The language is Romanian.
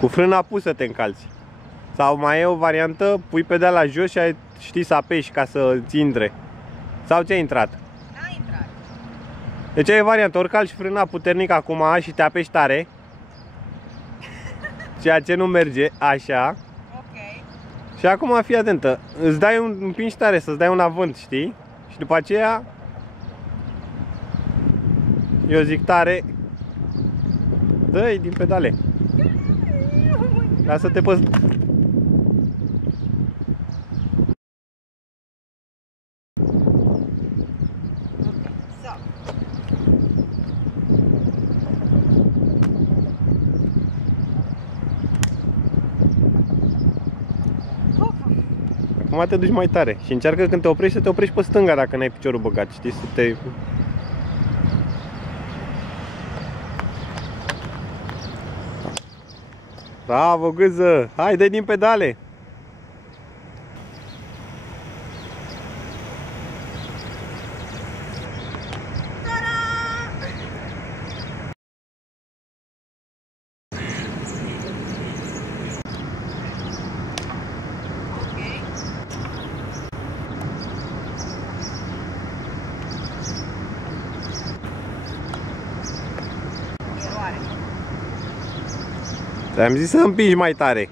Cu frâna pusă te încalți. Sau mai e o variantă, pui pedala jos și știi să apeși ca să ți intre. Sau ți-a intrat? N-a intrat. Deci e variantă, ori calci frâna puternic acum și te apeși tare. Ceea ce nu merge, așa. Ok. Și acum fii atentă, îți dai un împingi tare, să-ți dai un avânt, știi? Și după aceea eu zic tare, dă-i din pedale. Lasă-te pe... Acum te duci mai tare și încearcă când te oprești să te oprești pe stânga dacă n-ai piciorul băgat, știi? Să te... Bravo, gâză! Hai, dă din pedale! Te-am zis să împingi mai tare.